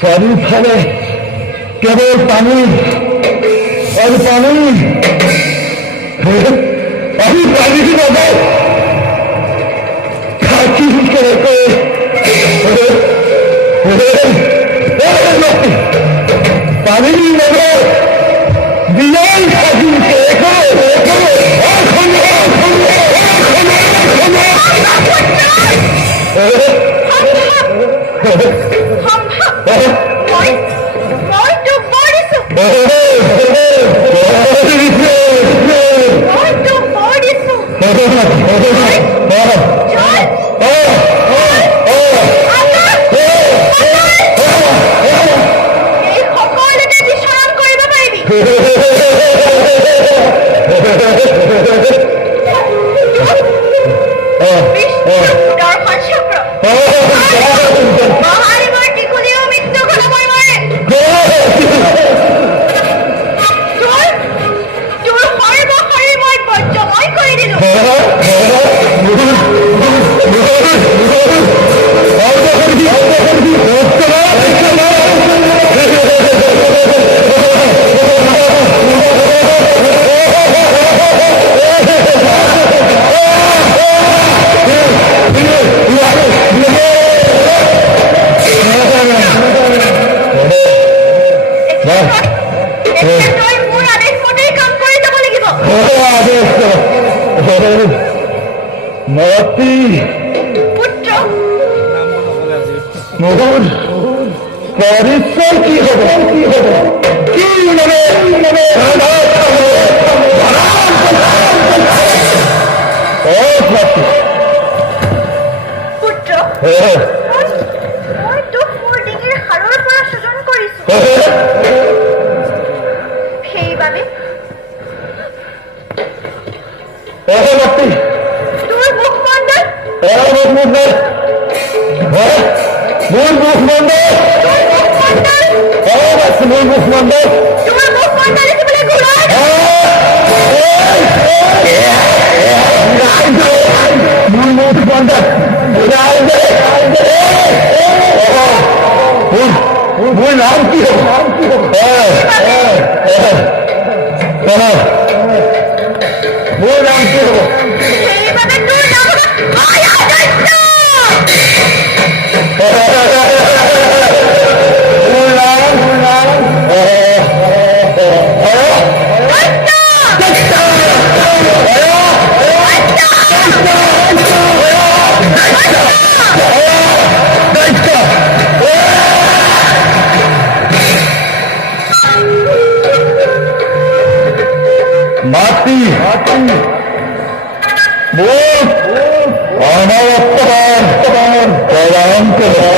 চাৰিওফালে কেবল পানী আৰু পানী। আমি পানীটো নাপাওঁ থাকি কেনেকৈ পানী নাপাওঁ বিজয় থাকি মোহন পরিচয় কি হবে কি পুত্ৰ মই তোক মোৰ ডিঙিৰ হাড়ৰ পৰা সৃজন কৰিছো সেইবাবে তোৰ মুখমণ্ডল মোৰ মুখমণ্ডল মোৰ মুখমণ্ডল তোমাৰ মুখমণ্ডল দেখিবলৈ ঘূৰাই মোৰ মুখমণ্ডল মোৰ নাম কি হ'ব মাটি বুক অনবৰ্তমান প্ৰদান কৰে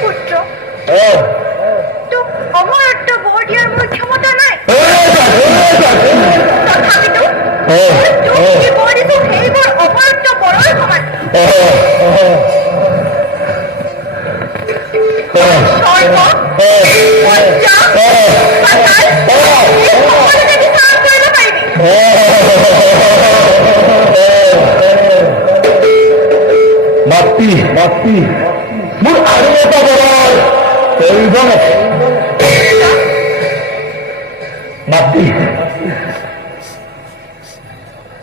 পুত্ৰ তোক অমৰত্ব বৰ দিয়াৰ মোৰ ক্ষমতা নাই তথাপিতো মই তোক যি বৰ দিছো সেইবোৰ অমৰত্ব বৰৰ সমান স্বৰ্গ পঞ্চা পাতাল এই সকলোতে বিচাৰ কৰিব পাৰিবি মাটি মোৰ আৰু এটা বৰৰ প্ৰয়োজন আছে মাটি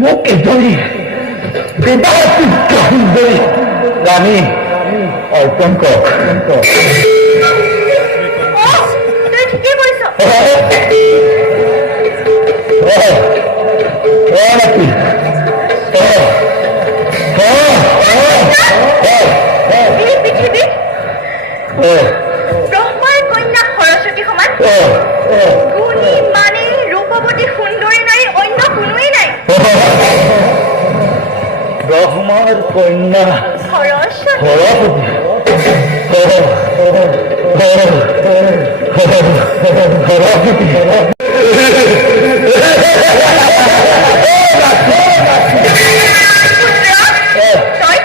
মোক এজনী বিবাহিত সুন্দৰী ৰাণী অৰ্পণ কৰক তই ঠিকেই কৰিছ মাটি এই পৃথিৱীত ব্ৰহ্মাৰ কন্যা সৰস্বতী সমান গুণী মানী ৰূপৱতী সুন্দৰী নাৰী অন্য কোনোৱেই নাই ব্ৰহ্মাৰ কন্যা সৰস্বতী তই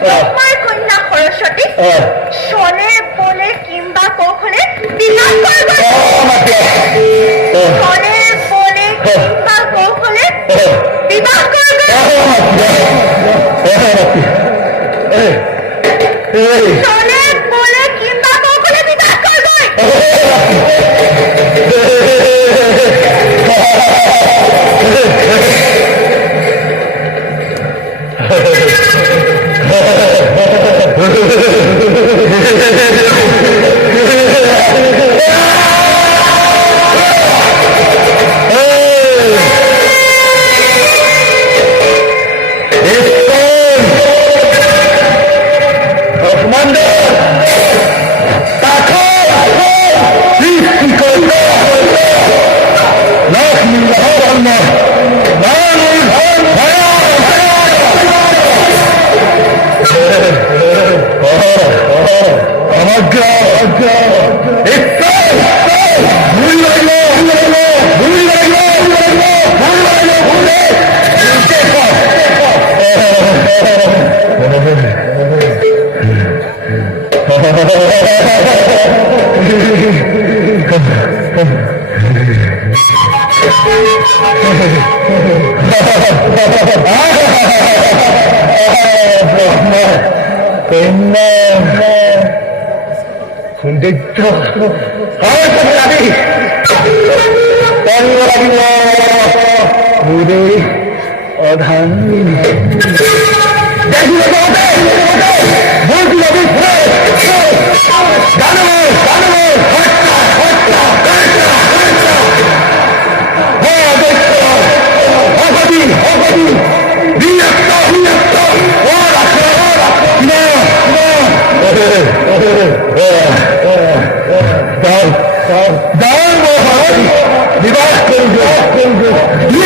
ব্ৰহ্মাৰ কন্যা সৰস্বতী চলে বলে কিম্বা কৌশলে বিনাশ কৰিব চলে বলে কিম্বা কৌশলে বিবাহ কৰিব চলে বলে কিম্বা কৌশলে বিবাহ কৰিবই সৌন্দৰ্য অধান বিবাহ কৰিব